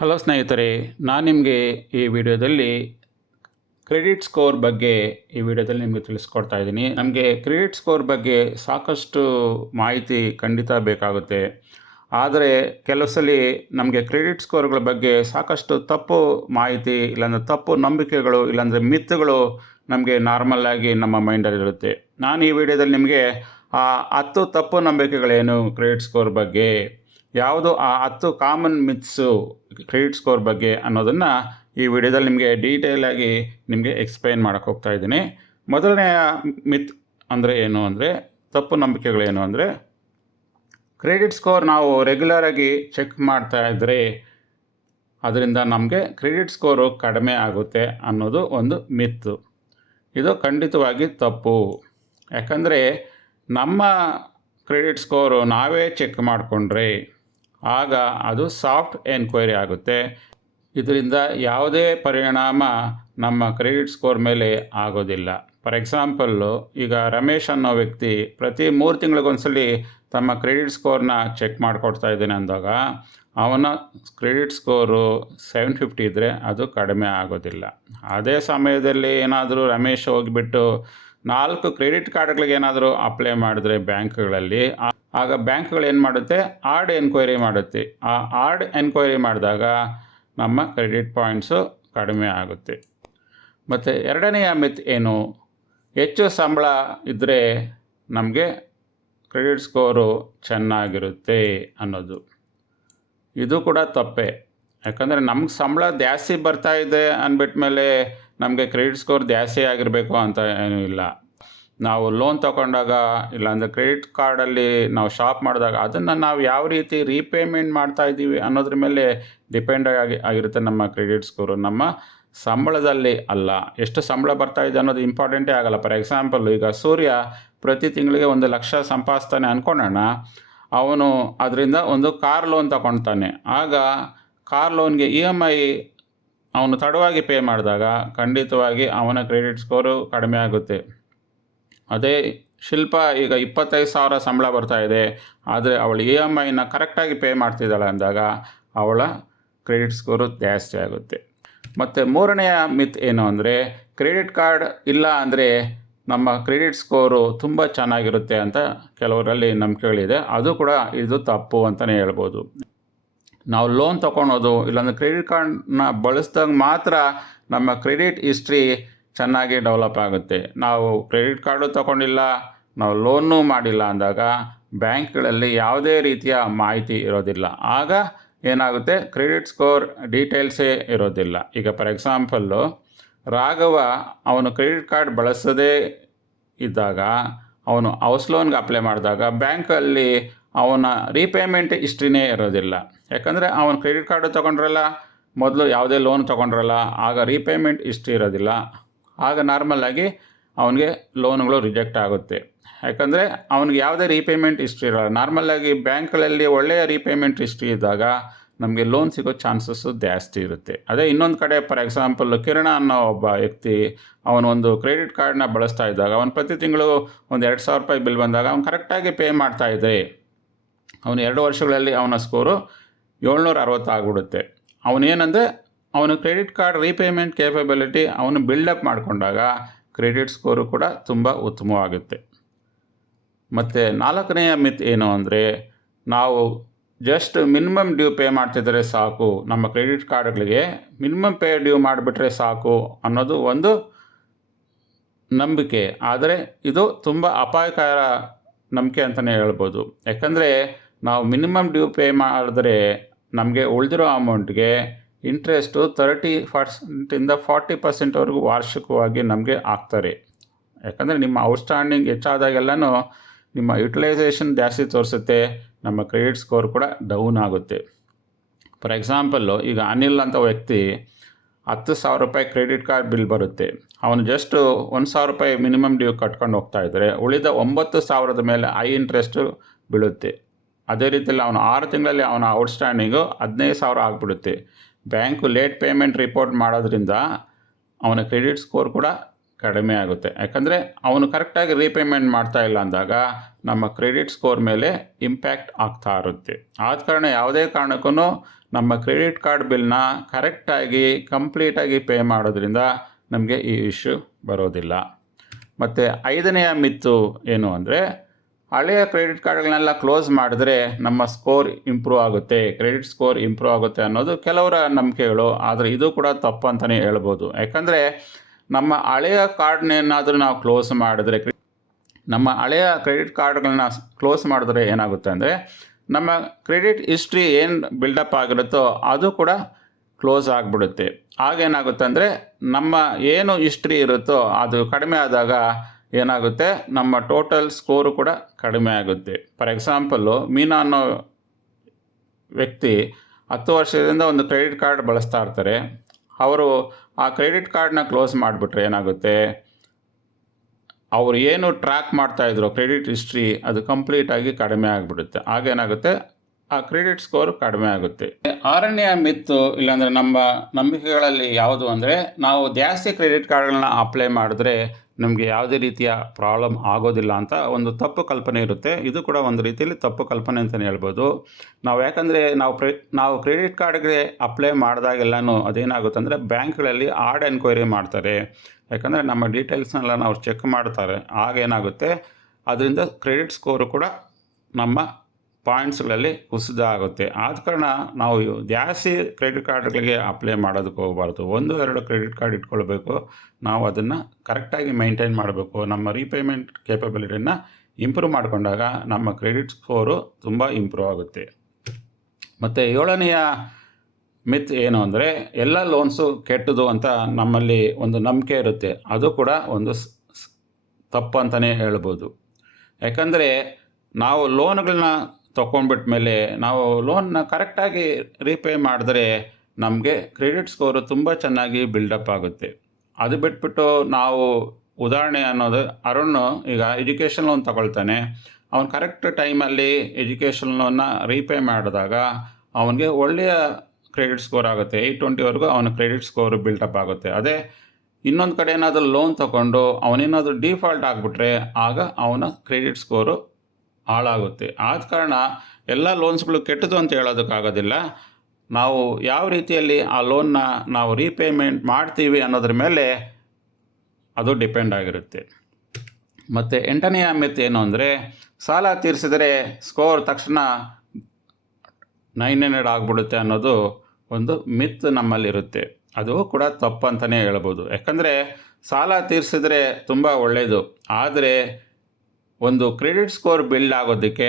Hello ಸ್ನೇಹಿತರೆ, ನಾನು ನಿಮಗೆ ಈ ವಿಡಿಯೋದಲ್ಲಿ ಕ್ರೆಡಿಟ್ ಸ್ಕೋರ್ ಬಗ್ಗೆ ನಿಮಗೆ ತಿಳಿಸ್ಕೊಡ್ತಾ ಇದ್ದೀನಿ. ನಮಗೆ ಕ್ರೆಡಿಟ್ ಸ್ಕೋರ್ ಬಗ್ಗೆ ಸಾಕಷ್ಟು ಮಾಹಿತಿ ಖಂಡಿತ ಬೇಕಾಗುತ್ತೆ. ಆದರೆ ಕೆಲವು ಸಲ ನಮಗೆ ಕ್ರೆಡಿಟ್ ಸ್ಕೋರ್ಗಳ ಬಗ್ಗೆ ಸಾಕಷ್ಟು ತಪ್ಪು ಮಾಹಿತಿ, ಇಲ್ಲಾಂದರೆ ತಪ್ಪು ನಂಬಿಕೆಗಳು, ಇಲ್ಲಾಂದರೆ ಮಿತ್ಗಳು ನಮಗೆ ನಾರ್ಮಲ್ಲಾಗಿ ನಮ್ಮ ಮೈಂಡಲ್ಲಿರುತ್ತೆ. ನಾನು ಈ ವಿಡಿಯೋದಲ್ಲಿ ನಿಮಗೆ ಆ 10 ತಪ್ಪು ನಂಬಿಕೆಗಳೇನು ಕ್ರೆಡಿಟ್ ಸ್ಕೋರ್ ಬಗ್ಗೆ, ಯಾವುದು ಆ 10 ಕಾಮನ್ ಮಿತ್ಸು ಕ್ರೆಡಿಟ್ ಸ್ಕೋರ್ ಬಗ್ಗೆ ಅನ್ನೋದನ್ನು ಈ ವಿಡಿಯೋದಲ್ಲಿ ನಿಮಗೆ ಡೀಟೇಲಾಗಿ ನಿಮಗೆ ಎಕ್ಸ್ಪ್ಲೈನ್ ಮಾಡೋಕ್ಕೆ ಹೋಗ್ತಾ ಇದ್ದೀನಿ. ಮೊದಲನೆಯ ಮಿತ್ ಅಂದರೆ ಏನು ಅಂದರೆ, ತಪ್ಪು ನಂಬಿಕೆಗಳೇನು ಅಂದರೆ, ಕ್ರೆಡಿಟ್ ಸ್ಕೋರ್ ನಾವು ರೆಗ್ಯುಲರಾಗಿ ಚೆಕ್ ಮಾಡ್ತಾ ಇದ್ದರೆ ಅದರಿಂದ ನಮಗೆ ಕ್ರೆಡಿಟ್ ಸ್ಕೋರು ಕಡಿಮೆ ಆಗುತ್ತೆ ಅನ್ನೋದು ಒಂದು ಮಿತ್ತು. ಇದು ಖಂಡಿತವಾಗಿ ತಪ್ಪು. ಯಾಕಂದರೆ ನಮ್ಮ ಕ್ರೆಡಿಟ್ ಸ್ಕೋರು ನಾವೇ ಚೆಕ್ ಮಾಡಿಕೊಂಡ್ರೆ ಆಗ ಅದು ಸಾಫ್ಟ್ ಎನ್ಕ್ವೈರಿ ಆಗುತ್ತೆ. ಇದರಿಂದ ಯಾವುದೇ ಪರಿಣಾಮ ನಮ್ಮ ಕ್ರೆಡಿಟ್ ಸ್ಕೋರ್ ಮೇಲೆ ಆಗೋದಿಲ್ಲ. ಫಾರ್ ಎಕ್ಸಾಂಪಲ್ಲು, ಈಗ ರಮೇಶ್ ಅನ್ನೋ ವ್ಯಕ್ತಿ ಪ್ರತಿ 3 ತಿಂಗಳಿಗೊಂದ್ಸಲಿ ತಮ್ಮ ಕ್ರೆಡಿಟ್ ಸ್ಕೋರ್ನ ಚೆಕ್ ಮಾಡಿಕೊಡ್ತಾ ಇದ್ದೇನೆ ಅಂದಾಗ ಅವನ ಕ್ರೆಡಿಟ್ ಸ್ಕೋರು 750 ಇದ್ದರೆ ಅದು ಕಡಿಮೆ ಆಗೋದಿಲ್ಲ. ಅದೇ ಸಮಯದಲ್ಲಿ ಏನಾದರೂ ರಮೇಶ್ ಹೋಗಿಬಿಟ್ಟು 4 ಕ್ರೆಡಿಟ್ ಕಾರ್ಡ್ಗಳಿಗೆ ಏನಾದರೂ ಅಪ್ಲೈ ಮಾಡಿದ್ರೆ ಬ್ಯಾಂಕ್ಗಳಲ್ಲಿ, ಆಗ ಬ್ಯಾಂಕ್ಗಳು ಏನು ಮಾಡುತ್ತೆ, ಆಡ್ ಎನ್ಕ್ವೈರಿ ಮಾಡುತ್ತೆ. ಆ ಆಡ್ ಎನ್ಕ್ವೈರಿ ಮಾಡಿದಾಗ ನಮ್ಮ ಕ್ರೆಡಿಟ್ ಪಾಯಿಂಟ್ಸು ಕಡಿಮೆ ಆಗುತ್ತೆ. ಮತ್ತು ಎರಡನೆಯ ಮಿತ್ ಏನು, ಹೆಚ್ಚು ಸಂಬಳ ಇದ್ದರೆ ನಮಗೆ ಕ್ರೆಡಿಟ್ ಸ್ಕೋರು ಚೆನ್ನಾಗಿರುತ್ತೆ ಅನ್ನೋದು. ಇದು ಕೂಡ ತಪ್ಪೇ. ಯಾಕಂದರೆ ನಮ್ಗೆ ಸಂಬಳ ಜಾಸ್ತಿ ಬರ್ತಾ ಇದೆ ಅಂದ್ಬಿಟ್ಮೇಲೆ ನಮಗೆ ಕ್ರೆಡಿಟ್ ಸ್ಕೋರ್ ಜಾಸ್ತಿ ಆಗಿರಬೇಕು ಅಂತ ಏನೂ ಇಲ್ಲ. ನಾವು ಲೋನ್ ತೊಗೊಂಡಾಗ, ಇಲ್ಲಾಂದರೆ ಕ್ರೆಡಿಟ್ ಕಾರ್ಡಲ್ಲಿ ನಾವು ಶಾಪ್ ಮಾಡಿದಾಗ ಅದನ್ನು ನಾವು ಯಾವ ರೀತಿ ರೀಪೇಮೆಂಟ್ ಮಾಡ್ತಾ ಇದ್ದೀವಿ ಅನ್ನೋದ್ರ ಮೇಲೆ ಡಿಪೆಂಡ್ ಆಗಿರುತ್ತೆ ನಮ್ಮ ಕ್ರೆಡಿಟ್ ಸ್ಕೋರು. ನಮ್ಮ ಸಂಬಳದಲ್ಲಿ ಅಲ್ಲ. ಎಷ್ಟು ಸಂಬಳ ಬರ್ತಾ ಇದೆ ಅನ್ನೋದು ಇಂಪಾರ್ಟೆಂಟೇ ಆಗಲ್ಲ. ಫಾರ್ ಎಕ್ಸಾಂಪಲ್, ಈಗ ಸೂರ್ಯ ಪ್ರತಿ ತಿಂಗಳಿಗೆ 1 ಲಕ್ಷ ಸಂಪಾದಿಸ್ತಾನೆ ಅಂದ್ಕೊಳ್ಳೋಣ. ಅವನು ಅದರಿಂದ ಒಂದು ಕಾರ್ ಲೋನ್ ತಗೊಳ್ತಾನೆ. ಆಗ ಕಾರ್ ಲೋನ್ಗೆ EMI ಅವನು ತಡವಾಗಿ ಪೇ ಮಾಡಿದಾಗ ಖಂಡಿತವಾಗಿ ಅವನ ಕ್ರೆಡಿಟ್ ಸ್ಕೋರು ಕಡಿಮೆ ಆಗುತ್ತೆ. ಅದೇ ಶಿಲ್ಪ ಈಗ 25,000 ಸಂಬಳ ಬರ್ತಾ ಇದೆ, ಆದರೆ ಅವಳು EMIನ ಕರೆಕ್ಟಾಗಿ ಪೇ ಮಾಡ್ತಿದ್ದಾಳೆ ಅಂದಾಗ ಅವಳ ಕ್ರೆಡಿಟ್ ಸ್ಕೋರು ಜಾಸ್ತಿ ಆಗುತ್ತೆ. ಮತ್ತು ಮೂರನೆಯ ಮಿತ್ ಏನು ಅಂದರೆ, ಕ್ರೆಡಿಟ್ ಕಾರ್ಡ್ ಇಲ್ಲ ಅಂದರೆ ನಮ್ಮ ಕ್ರೆಡಿಟ್ ಸ್ಕೋರು ತುಂಬ ಚೆನ್ನಾಗಿರುತ್ತೆ ಅಂತ ಕೆಲವರಲ್ಲಿ ನಂಬಿಕೆಗಳಿದೆ. ಅದು ಕೂಡ ಇದು ತಪ್ಪು ಅಂತಲೇ ಹೇಳ್ಬೋದು. ನಾವು ಲೋನ್ ತೊಗೊಳೋದು, ಇಲ್ಲಾಂದರೆ ಕ್ರೆಡಿಟ್ ಕಾರ್ಡನ್ನ ಬಳಸಿದಾಗ ಮಾತ್ರ ನಮ್ಮ ಕ್ರೆಡಿಟ್ ಹಿಸ್ಟ್ರಿ ಚೆನ್ನಾಗಿ ಡೆವಲಪ್ ಆಗುತ್ತೆ. ನಾವು ಕ್ರೆಡಿಟ್ ಕಾರ್ಡು ತೊಗೊಂಡಿಲ್ಲ, ನಾವು ಲೋನ್ನೂ ಮಾಡಿಲ್ಲ ಅಂದಾಗ ಬ್ಯಾಂಕ್ಗಳಲ್ಲಿ ಯಾವುದೇ ರೀತಿಯ ಮಾಹಿತಿ ಇರೋದಿಲ್ಲ. ಆಗ ಏನಾಗುತ್ತೆ, ಕ್ರೆಡಿಟ್ ಸ್ಕೋರ್ ಡೀಟೇಲ್ಸೇ ಇರೋದಿಲ್ಲ. ಈಗ ಫಾರ್ ಎಕ್ಸಾಂಪಲ್ಲು, ರಾಘವ ಅವನು ಕ್ರೆಡಿಟ್ ಕಾರ್ಡ್ ಬಳಸದೇ ಇದ್ದಾಗ ಅವನು ಹೌಸ್ ಲೋನ್ಗೆ ಅಪ್ಲೈ ಮಾಡಿದಾಗ ಬ್ಯಾಂಕಲ್ಲಿ ಅವನ ರೀಪೇಮೆಂಟ್ ಹಿಸ್ಟ್ರಿನೇ ಇರೋದಿಲ್ಲ. ಯಾಕಂದರೆ ಅವನು ಕ್ರೆಡಿಟ್ ಕಾರ್ಡು ತೊಗೊಂಡ್ರಲ್ಲ, ಮೊದಲು ಯಾವುದೇ ಲೋನ್ ತೊಗೊಂಡ್ರಲ್ಲ, ಆಗ ರೀಪೇಮೆಂಟ್ ಹಿಸ್ಟ್ರಿ ಇರೋದಿಲ್ಲ. ಆಗ ನಾರ್ಮಲಾಗಿ ಅವನಿಗೆ ಲೋನ್ಗಳು ರಿಜೆಕ್ಟ್ ಆಗುತ್ತೆ. ಯಾಕಂದರೆ ಅವನಿಗೆ ಯಾವುದೇ ರೀಪೇಮೆಂಟ್ ಹಿಸ್ಟ್ರಿ ಇರೋಲ್ಲ. ನಾರ್ಮಲಾಗಿ ಬ್ಯಾಂಕ್ಗಳಲ್ಲಿ ಒಳ್ಳೆಯ ರೀಪೇಮೆಂಟ್ ಹಿಸ್ಟ್ರಿ ಇದ್ದಾಗ ನಮಗೆ ಲೋನ್ ಸಿಗೋ ಚಾನ್ಸಸ್ಸು ಜಾಸ್ತಿ ಇರುತ್ತೆ. ಅದೇ ಇನ್ನೊಂದು ಕಡೆ ಫಾರ್ ಎಕ್ಸಾಂಪಲ್, ಕಿರಣ ಅನ್ನೋ ಒಬ್ಬ ವ್ಯಕ್ತಿ ಅವನೊಂದು ಕ್ರೆಡಿಟ್ ಕಾರ್ಡನ್ನ ಬಳಸ್ತಾ ಇದ್ದಾಗ ಅವನು ಪ್ರತಿ ತಿಂಗಳು ಒಂದು 2,000 ರೂಪಾಯಿ ಬಿಲ್ ಬಂದಾಗ ಅವ್ನು ಕರೆಕ್ಟಾಗಿ ಪೇ ಮಾಡ್ತಾಯಿದ್ದೆ, ಅವನು 2 ವರ್ಷಗಳಲ್ಲಿ ಅವನ ಸ್ಕೋರು 760 ಆಗಿಬಿಡುತ್ತೆ. ಅವನೇನೆಂದರೆ ಅವನು ಕ್ರೆಡಿಟ್ ಕಾರ್ಡ್ ರೀಪೇಮೆಂಟ್ ಕೇಪಬಿಲಿಟಿ ಅವನು ಬಿಲ್ಡಪ್ ಮಾಡಿಕೊಂಡಾಗ ಕ್ರೆಡಿಟ್ ಸ್ಕೋರು ಕೂಡ ತುಂಬ ಉತ್ತಮವಾಗುತ್ತೆ. ಮತ್ತು 4ನೆಯ ಮಿತ್ ಏನು ಅಂದರೆ, ನಾವು ಜಸ್ಟ್ ಮಿನಿಮಮ್ ಡ್ಯೂ ಪೇ ಮಾಡ್ತಿದ್ದರೆ ಸಾಕು, ನಮ್ಮ ಕ್ರೆಡಿಟ್ ಕಾರ್ಡ್ಗಳಿಗೆ ಮಿನಿಮಮ್ ಪೇ ಡ್ಯೂ ಮಾಡಿಬಿಟ್ರೆ ಸಾಕು ಅನ್ನೋದು ಒಂದು ನಂಬಿಕೆ. ಆದರೆ ಇದು ತುಂಬ ಅಪಾಯಕರ ನಂಬಿಕೆ ಅಂತಲೇ ಹೇಳ್ಬೋದು. ಯಾಕಂದರೆ ನಾವು ಮಿನಿಮಮ್ ಡ್ಯೂ ಪೇ ಮಾಡಿದ್ರೆ ನಮಗೆ ಉಳಿದಿರೋ ಅಮೌಂಟ್ಗೆ ಇಂಟ್ರೆಸ್ಟು 30% 40%ವರೆಗೂ ವಾರ್ಷಿಕವಾಗಿ ನಮಗೆ ಆಗ್ತಾರೆ. ಯಾಕಂದರೆ ನಿಮ್ಮ ಔಟ್ಸ್ಟ್ಯಾಂಡಿಂಗ್ ಹೆಚ್ಚಾದಾಗೆಲ್ಲನೂ ನಿಮ್ಮ ಯುಟಿಲೈಸೇಷನ್ ಜಾಸ್ತಿ ತೋರಿಸುತ್ತೆ, ನಮ್ಮ ಕ್ರೆಡಿಟ್ ಸ್ಕೋರ್ ಕೂಡ ಡೌನ್ ಆಗುತ್ತೆ. ಫಾರ್ ಎಕ್ಸಾಂಪಲ್ಲು, ಈಗ ಅನಿಲ್ ಅಂತ ವ್ಯಕ್ತಿ 10,000 ರೂಪಾಯಿ ಕ್ರೆಡಿಟ್ ಕಾರ್ಡ್ ಬಿಲ್ ಬರುತ್ತೆ. ಅವನು ಜಸ್ಟು 1,000 ರೂಪಾಯಿ ಮಿನಿಮಮ್ ಡ್ಯೂ ಕಟ್ಕೊಂಡು ಹೋಗ್ತಾಯಿದ್ರೆ ಉಳಿದ 9,000 ಮೇಲೆ ಹೈ ಇಂಟ್ರೆಸ್ಟು ಬೀಳುತ್ತೆ. ಅದೇ ರೀತಿಯಲ್ಲಿ ಅವನು 6 ತಿಂಗಳಲ್ಲಿ ಅವನ ಔಟ್ಸ್ಟ್ಯಾಂಡಿಂಗು 15,000 ಆಗಿಬಿಡುತ್ತೆ. ಬ್ಯಾಂಕು ಲೇಟ್ ಪೇಮೆಂಟ್ ರಿಪೋರ್ಟ್ ಮಾಡೋದ್ರಿಂದ ಅವನ ಕ್ರೆಡಿಟ್ ಸ್ಕೋರ್ ಕೂಡ ಕಡಿಮೆ ಆಗುತ್ತೆ. ಯಾಕಂದರೆ ಅವನು ಕರೆಕ್ಟಾಗಿ ರೀಪೇಮೆಂಟ್ ಮಾಡ್ತಾ ಇಲ್ಲ ಅಂದಾಗ ನಮ್ಮ ಕ್ರೆಡಿಟ್ ಸ್ಕೋರ್ ಮೇಲೆ ಇಂಪ್ಯಾಕ್ಟ್ ಆಗ್ತಾ ಇರುತ್ತೆ. ಆದ ಕಾರಣ ಯಾವುದೇ ಕಾರಣಕ್ಕೂ ನಮ್ಮ ಕ್ರೆಡಿಟ್ ಕಾರ್ಡ್ ಬಿಲ್ನ ಕರೆಕ್ಟಾಗಿ ಕಂಪ್ಲೀಟಾಗಿ ಪೇ ಮಾಡೋದ್ರಿಂದ ನಮಗೆ ಈ ಇಶ್ಯೂ ಬರೋದಿಲ್ಲ. ಮತ್ತು 5ನೆಯ ಮಿತ್ತು ಏನು ಅಂದರೆ, ಹಳೆಯ ಕ್ರೆಡಿಟ್ ಕಾರ್ಡ್ಗಳನ್ನೆಲ್ಲ ಕ್ಲೋಸ್ ಮಾಡಿದ್ರೆ ನಮ್ಮ ಸ್ಕೋರ್ ಇಂಪ್ರೂವ್ ಆಗುತ್ತೆ, ಕ್ರೆಡಿಟ್ ಸ್ಕೋರ್ ಇಂಪ್ರೂವ್ ಆಗುತ್ತೆ ಅನ್ನೋದು ಕೆಲವರ ನಂಬಿಕೆಗಳು. ಆದರೆ ಇದು ಕೂಡ ತಪ್ಪು ಅಂತಲೇ ಹೇಳ್ಬೋದು. ಯಾಕಂದರೆ ನಮ್ಮ ಹಳೆಯ ಕಾರ್ಡ್ನೇನಾದರೂ ನಾವು ಕ್ಲೋಸ್ ಮಾಡಿದ್ರೆ, ನಮ್ಮ ಹಳೆಯ ಕ್ರೆಡಿಟ್ ಕಾರ್ಡ್ಗಳನ್ನ ಕ್ಲೋಸ್ ಮಾಡಿದ್ರೆ ಏನಾಗುತ್ತೆ ಅಂದರೆ, ನಮ್ಮ ಕ್ರೆಡಿಟ್ ಹಿಸ್ಟ್ರಿ ಏನು ಬಿಲ್ಡಪ್ ಆಗಿರುತ್ತೋ ಅದು ಕೂಡ ಕ್ಲೋಸ್ ಆಗಿಬಿಡುತ್ತೆ. ಆಗೇನಾಗುತ್ತೆ ಅಂದರೆ, ನಮ್ಮ ಏನು ಹಿಸ್ಟ್ರಿ ಇರುತ್ತೋ ಅದು ಕಡಿಮೆ ಆದಾಗ ಏನಾಗುತ್ತೆ, ನಮ್ಮ ಟೋಟಲ್ ಸ್ಕೋರು ಕೂಡ ಕಡಿಮೆ ಆಗುತ್ತೆ. ಫಾರ್ ಎಕ್ಸಾಂಪಲ್ಲು, ಮೀನಾ ಅನ್ನೋ ವ್ಯಕ್ತಿ 10 ವರ್ಷದಿಂದ ಒಂದು ಕ್ರೆಡಿಟ್ ಕಾರ್ಡ್ ಬಳಸ್ತಾ ಇರ್ತಾರೆ. ಅವರು ಆ ಕ್ರೆಡಿಟ್ ಕಾರ್ಡ್ನ ಕ್ಲೋಸ್ ಮಾಡಿಬಿಟ್ರೆ ಏನಾಗುತ್ತೆ, ಅವರು ಏನು ಟ್ರ್ಯಾಕ್ ಮಾಡ್ತಾಯಿದ್ರು ಕ್ರೆಡಿಟ್ ಹಿಸ್ಟ್ರಿ ಅದು ಕಂಪ್ಲೀಟಾಗಿ ಕಡಿಮೆ ಆಗಿಬಿಡುತ್ತೆ. ಆಗೇನಾಗುತ್ತೆ, ಆ ಕ್ರೆಡಿಟ್ ಸ್ಕೋರ್ ಕಡಿಮೆ ಆಗುತ್ತೆ. 6ನೆಯ ಮಿತ್ತು ಇಲ್ಲಾಂದರೆ ನಮ್ಮ ನಂಬಿಕೆಗಳಲ್ಲಿ ಯಾವುದು ಅಂದರೆ, ನಾವು ಜಾಸ್ತಿ ಕ್ರೆಡಿಟ್ ಕಾರ್ಡ್ಗಳನ್ನ ಅಪ್ಲೈ ಮಾಡಿದ್ರೆ ನಮಗೆ ಯಾವುದೇ ರೀತಿಯ ಪ್ರಾಬ್ಲಮ್ ಆಗೋದಿಲ್ಲ ಅಂತ ಒಂದು ತಪ್ಪು ಕಲ್ಪನೆ ಇರುತ್ತೆ. ಇದು ಕೂಡ ಒಂದು ರೀತಿಯಲ್ಲಿ ತಪ್ಪು ಕಲ್ಪನೆ ಅಂತಲೇ ಹೇಳ್ಬೋದು. ಯಾಕಂದರೆ ನಾವು ಕ್ರೆಡಿಟ್ ಕಾರ್ಡ್ಗೆ ಅಪ್ಲೈ ಮಾಡಿದಾಗೆಲ್ಲನೂ ಅದೇನಾಗುತ್ತೆ ಅಂದರೆ, ಬ್ಯಾಂಕ್ಗಳಲ್ಲಿ ಆಡ್ ಎನ್ಕ್ವೈರಿ ಮಾಡ್ತಾರೆ. ಯಾಕಂದರೆ ನಮ್ಮ ಡೀಟೇಲ್ಸ್ನೆಲ್ಲ ನಾವು ಚೆಕ್ ಮಾಡ್ತಾರೆ. ಆಗೇನಾಗುತ್ತೆ, ಅದರಿಂದ ಕ್ರೆಡಿಟ್ ಸ್ಕೋರು ಕೂಡ ನಮ್ಮ ಪಾಯಿಂಟ್ಸ್ಗಳಲ್ಲಿ ಕುಸಿತ ಆಗುತ್ತೆ. ಆದ ಕಾರಣ ನಾವು ಜಾಸ್ತಿ ಕ್ರೆಡಿಟ್ ಕಾರ್ಡ್ಗಳಿಗೆ ಅಪ್ಲೈ ಮಾಡೋದಕ್ಕೆ ಹೋಗಬಾರ್ದು. 1-2 ಕ್ರೆಡಿಟ್ ಕಾರ್ಡ್ ಇಟ್ಕೊಳ್ಬೇಕು. ನಾವು ಅದನ್ನು ಕರೆಕ್ಟಾಗಿ ಮೈಂಟೈನ್ ಮಾಡಬೇಕು. ನಮ್ಮ ರೀಪೇಮೆಂಟ್ ಕೇಪಬಿಲಿಟಿನ ಇಂಪ್ರೂವ್ ಮಾಡಿಕೊಂಡಾಗ ನಮ್ಮ ಕ್ರೆಡಿಟ್ ಸ್ಕೋರು ತುಂಬ ಇಂಪ್ರೂವ್ ಆಗುತ್ತೆ. ಮತ್ತು 7ನೆಯ ಮಿತ್ ಏನು ಅಂದರೆ, ಎಲ್ಲ ಲೋನ್ಸು ಕೆಟ್ಟದು ಅಂತ ನಮ್ಮಲ್ಲಿ ಒಂದು ನಂಬಿಕೆ ಇರುತ್ತೆ. ಅದು ಕೂಡ ಒಂದು ತಪ್ಪು ಅಂತಲೇ ಹೇಳ್ಬೋದು. ಯಾಕಂದರೆ ನಾವು ಲೋನ್ಗಳನ್ನ ತೊಗೊಂಡ್ಬಿಟ್ಮೇಲೆ ನಾವು ಲೋನ್ನ ಕರೆಕ್ಟಾಗಿ ರೀಪೇ ಮಾಡಿದ್ರೆ ನಮಗೆ ಕ್ರೆಡಿಟ್ ಸ್ಕೋರು ತುಂಬ ಚೆನ್ನಾಗಿ ಬಿಲ್ಡಪ್ ಆಗುತ್ತೆ. ಅದು ಬಿಟ್ಬಿಟ್ಟು ನಾವು ಉದಾಹರಣೆ ಅನ್ನೋದು, ಅರುಣ್ ಈಗ ಎಜುಕೇಷನ್ ಲೋನ್ ತಗೊಳ್ತಾನೆ. ಅವನು ಕರೆಕ್ಟ್ ಟೈಮಲ್ಲಿ ಎಜುಕೇಷನ್ ಲೋನ್ನ ರೀಪೇ ಮಾಡಿದಾಗ ಅವನಿಗೆ ಒಳ್ಳೆಯ ಕ್ರೆಡಿಟ್ ಸ್ಕೋರ್ ಆಗುತ್ತೆ. 820ವರೆಗೂ ಅವನ ಕ್ರೆಡಿಟ್ ಸ್ಕೋರು ಬಿಲ್ಡಪ್ ಆಗುತ್ತೆ. ಅದೇ ಇನ್ನೊಂದು ಕಡೆ ಏನಾದರೂ ಲೋನ್ ತೊಗೊಂಡು ಅವನೇನಾದರೂ ಡಿಫಾಲ್ಟ್ ಆಗಿಬಿಟ್ರೆ ಆಗ ಅವನ ಕ್ರೆಡಿಟ್ ಸ್ಕೋರು ಹಾಳಾಗುತ್ತೆ. ಆದ ಕಾರಣ ಎಲ್ಲ ಲೋನ್ಸ್ಗಳು ಕೆಟ್ಟದು ಅಂತ ಹೇಳೋದಕ್ಕಾಗೋದಿಲ್ಲ. ನಾವು ಯಾವ ರೀತಿಯಲ್ಲಿ ಆ ಲೋನ್ನ ನಾವು ರೀಪೇಮೆಂಟ್ ಮಾಡ್ತೀವಿ ಅನ್ನೋದ್ರ ಮೇಲೆ ಅದು ಡಿಪೆಂಡ್ ಆಗಿರುತ್ತೆ. ಮತ್ತು 8ನೆಯ ಮಿತ್ ಏನು ಅಂದರೆ, ಸಾಲ ತೀರಿಸಿದರೆ ಸ್ಕೋರ್ ತಕ್ಷಣ 900 ಆಗಿಬಿಡುತ್ತೆ ಅನ್ನೋದು ಒಂದು ಮಿತ್ ನಮ್ಮಲ್ಲಿರುತ್ತೆ. ಅದು ಕೂಡ ತಪ್ಪು ಅಂತಲೇ ಹೇಳ್ಬೋದು. ಯಾಕಂದರೆ ಸಾಲ ತೀರಿಸಿದ್ರೆ ತುಂಬ ಒಳ್ಳೆಯದು. ಆದರೆ ಒಂದು ಕ್ರೆಡಿಟ್ ಸ್ಕೋರ್ ಬಿಲ್ಡ್ ಆಗೋದಕ್ಕೆ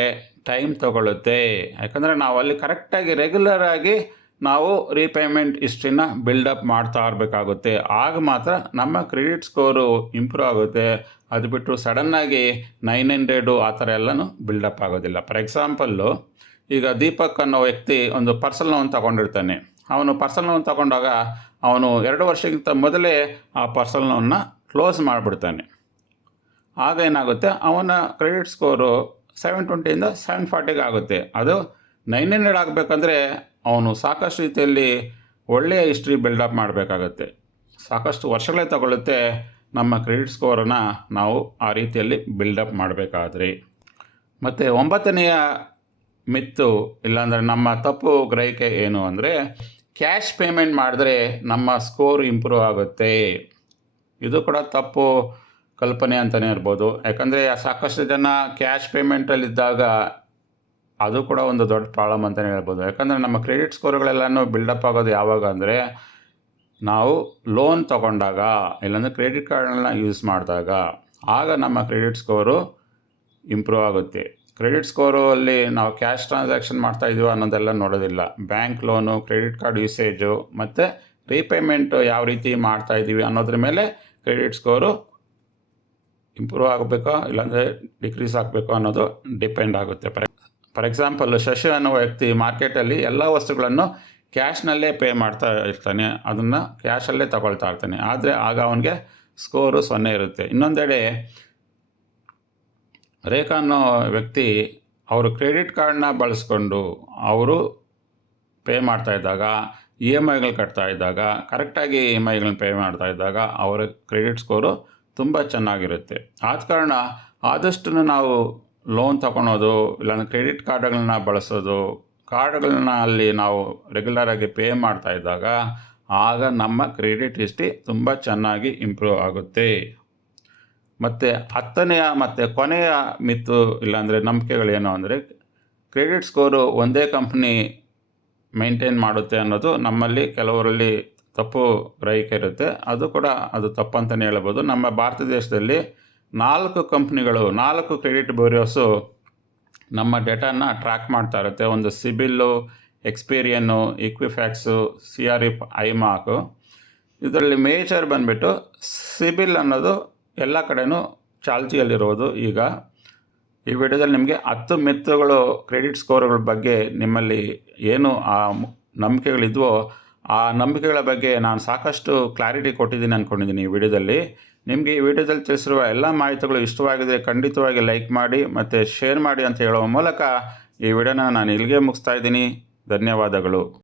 ಟೈಮ್ ತಗೊಳ್ಳುತ್ತೆ. ಯಾಕಂದರೆ ನಾವು ಅಲ್ಲಿ ಕರೆಕ್ಟಾಗಿ ರೆಗ್ಯುಲರಾಗಿ ನಾವು ರೀಪೇಮೆಂಟ್ ಹಿಸ್ಟ್ರಿನ ಬಿಲ್ಡಪ್ ಮಾಡ್ತಾ ಇರಬೇಕಾಗುತ್ತೆ. ಆಗ ಮಾತ್ರ ನಮ್ಮ ಕ್ರೆಡಿಟ್ ಸ್ಕೋರು ಇಂಪ್ರೂವ್ ಆಗುತ್ತೆ. ಅದು ಬಿಟ್ಟು ಸಡನ್ನಾಗಿ 900 ಆ ಥರ ಎಲ್ಲನೂ ಬಿಲ್ಡಪ್ ಆಗೋದಿಲ್ಲ. ಫಾರ್ ಎಕ್ಸಾಂಪಲ್ಲು, ಈಗ ದೀಪಕ್ ಅನ್ನೋ ವ್ಯಕ್ತಿ ಒಂದು ಪರ್ಸನಲ್ ಲೋನ್ ತಗೊಂಡಿರ್ತಾನೆ. ಅವನು ಪರ್ಸನಲ್ ಲೋನ್ ತಗೊಂಡಾಗ ಅವನು 2 ವರ್ಷಕ್ಕಿಂತ ಮೊದಲೇ ಆ ಪರ್ಸನಲ್ ಲೋನ್ನ ಕ್ಲೋಸ್ ಮಾಡಿಬಿಡ್ತಾನೆ. ಆಗ ಏನಾಗುತ್ತೆ, ಅವನ ಕ್ರೆಡಿಟ್ ಸ್ಕೋರು 720ಇಂದ 740 ಆಗುತ್ತೆ. ಅದು 900 ಆಗಬೇಕಂದ್ರೆ ಅವನು ಸಾಕಷ್ಟು ರೀತಿಯಲ್ಲಿ ಒಳ್ಳೆಯ ಹಿಸ್ಟ್ರಿ ಬಿಲ್ಡಪ್ ಮಾಡಬೇಕಾಗತ್ತೆ. ಸಾಕಷ್ಟು ವರ್ಷಗಳೇ ತಗೊಳ್ಳುತ್ತೆ ನಮ್ಮ ಕ್ರೆಡಿಟ್ ಸ್ಕೋರನ್ನು ನಾವು ಆ ರೀತಿಯಲ್ಲಿ ಬಿಲ್ಡಪ್ ಮಾಡಬೇಕಾದ್ರೆ. ಮತ್ತು 9ನೆಯ ಮಿತ್ತು ಇಲ್ಲಾಂದರೆ ನಮ್ಮ ತಪ್ಪು ಗ್ರಹಿಕೆ ಏನು ಅಂದರೆ, ಕ್ಯಾಶ್ ಪೇಮೆಂಟ್ ಮಾಡಿದ್ರೆ ನಮ್ಮ ಸ್ಕೋರ್ ಇಂಪ್ರೂವ್ ಆಗುತ್ತೆ. ಇದು ಕೂಡ ತಪ್ಪು ಕಲ್ಪನೆ ಅಂತಲೇ ಇರ್ಬೋದು. ಯಾಕಂದರೆ ಸಾಕಷ್ಟು ಜನ ಕ್ಯಾಶ್ ಪೇಮೆಂಟಲ್ಲಿದ್ದಾಗ ಅದು ಕೂಡ ಒಂದು ದೊಡ್ಡ ಪ್ರಾಬ್ಲಮ್ ಅಂತಲೇ ಹೇಳ್ಬೋದು. ಯಾಕಂದರೆ ನಮ್ಮ ಕ್ರೆಡಿಟ್ ಸ್ಕೋರ್ಗಳೆಲ್ಲನೂ ಬಿಲ್ಡಪ್ ಆಗೋದು ಯಾವಾಗ ಅಂದರೆ, ನಾವು ಲೋನ್ ತೊಗೊಂಡಾಗ ಇಲ್ಲಾಂದರೆ ಕ್ರೆಡಿಟ್ ಕಾರ್ಡ್ಗಳನ್ನ ಯೂಸ್ ಮಾಡಿದಾಗ ಆಗ ನಮ್ಮ ಕ್ರೆಡಿಟ್ ಸ್ಕೋರು ಇಂಪ್ರೂವ್ ಆಗುತ್ತೆ. ಕ್ರೆಡಿಟ್ ಸ್ಕೋರು ಅಲ್ಲಿ ನಾವು ಕ್ಯಾಶ್ ಟ್ರಾನ್ಸಾಕ್ಷನ್ ಮಾಡ್ತಾಯಿದ್ದೀವೋ ಅನ್ನೋದೆಲ್ಲ ನೋಡೋದಿಲ್ಲ. Bank loan, credit card usage ಮತ್ತು ರೀಪೇಮೆಂಟು ಯಾವ ರೀತಿ ಮಾಡ್ತಾಯಿದ್ದೀವಿ ಅನ್ನೋದ್ರ ಮೇಲೆ ಕ್ರೆಡಿಟ್ ಸ್ಕೋರು ಇಂಪ್ರೂವ್ ಆಗಬೇಕೋ ಇಲ್ಲಾಂದರೆ ಡಿಕ್ರೀಸ್ ಆಗಬೇಕೋ ಅನ್ನೋದು ಡಿಪೆಂಡ್ ಆಗುತ್ತೆ. ಫಾರ್ ಎಕ್ಸಾಂಪಲ್, ಶಶಿ ಅನ್ನೋ ವ್ಯಕ್ತಿ ಮಾರ್ಕೆಟಲ್ಲಿ ಎಲ್ಲ ವಸ್ತುಗಳನ್ನು ಕ್ಯಾಶ್ನಲ್ಲೇ ಪೇ ಮಾಡ್ತಾ ಇರ್ತಾನೆ. ಅದನ್ನು ಕ್ಯಾಶಲ್ಲೇ ತಗೊಳ್ತಾ ಇರ್ತಾನೆ. ಆದರೆ ಆಗ ಅವನಿಗೆ ಸ್ಕೋರು 0 ಇರುತ್ತೆ. ಇನ್ನೊಂದೆಡೆ ರೇಖಾ ಅನ್ನೋ ವ್ಯಕ್ತಿ ಅವರು ಕ್ರೆಡಿಟ್ ಕಾರ್ಡನ್ನ ಬಳಸ್ಕೊಂಡು ಅವರು ಪೇ ಮಾಡ್ತಾಯಿದ್ದಾಗ, EMIಗಳು ಕಟ್ತಾ ಇದ್ದಾಗ, ಕರೆಕ್ಟಾಗಿ EMIಗಳನ್ನ ಪೇ ಮಾಡ್ತಾ ಇದ್ದಾಗ ಅವರ ಕ್ರೆಡಿಟ್ ಸ್ಕೋರು ತುಂಬ ಚೆನ್ನಾಗಿರುತ್ತೆ. ಆದ ಕಾರಣ ಆದಷ್ಟು ನಾವು ಲೋನ್ ತಗೊಳೋದು, ಇಲ್ಲಾಂದರೆ ಕ್ರೆಡಿಟ್ ಕಾರ್ಡ್ಗಳನ್ನ ಬಳಸೋದು, ಕಾರ್ಡ್ಗಳನ್ನ ಅಲ್ಲಿ ನಾವು ರೆಗ್ಯುಲರಾಗಿ ಪೇ ಮಾಡ್ತಾ ಇದ್ದಾಗ ಆಗ ನಮ್ಮ ಕ್ರೆಡಿಟ್ ಹಿಸ್ಟ್ರಿ ತುಂಬ ಚೆನ್ನಾಗಿ ಇಂಪ್ರೂವ್ ಆಗುತ್ತೆ. ಮತ್ತು 10ನೆಯ ಮತ್ತು ಕೊನೆಯ ಮಿತ್ತು ಇಲ್ಲಾಂದರೆ ನಂಬಿಕೆಗಳೇನು ಅಂದರೆ, ಕ್ರೆಡಿಟ್ ಸ್ಕೋರು ಒಂದೇ ಕಂಪ್ನಿ ಮೇಂಟೈನ್ ಮಾಡುತ್ತೆ ಅನ್ನೋದು ನಮ್ಮಲ್ಲಿ ಕೆಲವರಲ್ಲಿ ತಪ್ಪು ಗ್ರಹಿಕೆ ಇರುತ್ತೆ. ಅದು ತಪ್ಪಂತಲೇ ಹೇಳ್ಬೋದು. ನಮ್ಮ ಭಾರತ ದೇಶದಲ್ಲಿ 4 ಕಂಪ್ನಿಗಳು, 4 ಕ್ರೆಡಿಟ್ ಬ್ಯೂರೋಸು ನಮ್ಮ ಡೇಟಾನ ಟ್ರ್ಯಾಕ್ ಮಾಡ್ತಾ ಇರುತ್ತೆ. ಒಂದು ಸಿಬಿಲ್ಲು, ಎಕ್ಸ್ಪೀರಿಯನ್ನು, ಈಕ್ವಿಫ್ಯಾಕ್ಸು, CRIF, ಐಮಾರ್ಕ್. ಇದರಲ್ಲಿ ಮೇಜರ್ ಬಂದುಬಿಟ್ಟು ಸಿಬಿಲ್ ಅನ್ನೋದು ಎಲ್ಲ ಕಡೆಯೂ ಚಾಲ್ತಿಯಲ್ಲಿರೋದು. ಈಗ ಈ ವಿಡಿಯೋದಲ್ಲಿ ನಿಮಗೆ 10 ಮಿತ್ತುಗಳು ಕ್ರೆಡಿಟ್ ಸ್ಕೋರ್ಗಳ ಬಗ್ಗೆ ನಿಮ್ಮಲ್ಲಿ ಏನು ಆ ನಂಬಿಕೆಗಳಿದ್ವೋ ಆ ನಂಬಿಕೆಗಳ ಬಗ್ಗೆ ನಾನು ಸಾಕಷ್ಟು ಕ್ಲಾರಿಟಿ ಕೊಟ್ಟಿದ್ದೀನಿ ಅಂದ್ಕೊಂಡಿದ್ದೀನಿ ಈ ವಿಡಿಯೋದಲ್ಲಿ. ನಿಮಗೆ ಈ ವಿಡಿಯೋದಲ್ಲಿ ತಿಳಿಸಿರುವ ಎಲ್ಲ ಮಾಹಿತಿಗಳು ಇಷ್ಟವಾಗಿದೆ ಖಂಡಿತವಾಗಿ ಲೈಕ್ ಮಾಡಿ ಮತ್ತು ಶೇರ್ ಮಾಡಿ ಅಂತ ಹೇಳುವ ಮೂಲಕ ಈ ವಿಡಿಯೋನ ನಾನು ಇಲ್ಲಿಗೆ ಮುಗಿಸ್ತಾ ಇದ್ದೀನಿ. ಧನ್ಯವಾದಗಳು.